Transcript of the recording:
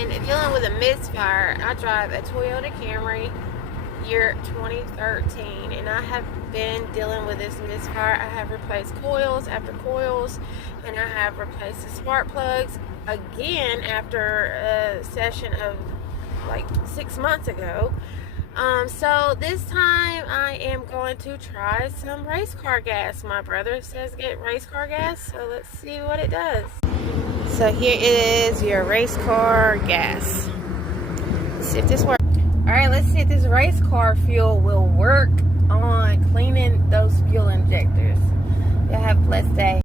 And dealing with a misfire, I drive a Toyota Camry year 2013, and I have been dealing with this misfire. I have replaced coils after coils, and I have replaced the spark plugs again after a session of like 6 months ago. So this time I am going to try some race car gas. My brother says get race car gas, so let's see what it does. So here is your race car gas. Let's see if this works. Alright, let's see if this race car fuel will work on cleaning those fuel injectors. Y'all have a blessed day.